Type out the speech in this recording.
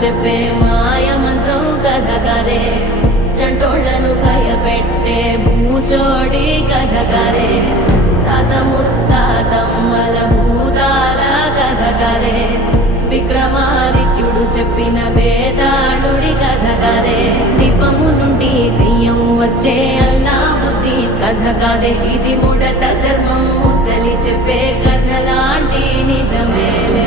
చెప్పే మాయ మంత్రం కథ కదే చంటోళ్లను భయపెట్టే భూచోడి కథ కదే తాత ముత్తాతమ్మల భూతాల కథ కదే విక్రమాదిత్యుడు చెప్పిన వేదాళుడి కథ కదే దీపము నుండి దెయ్యం వచ్చే అల్లావుద్దీన్ కథ కాదే ఇది ముడత చర్మం ముసలి చెప్పే కథ లాంటి నిజమేలే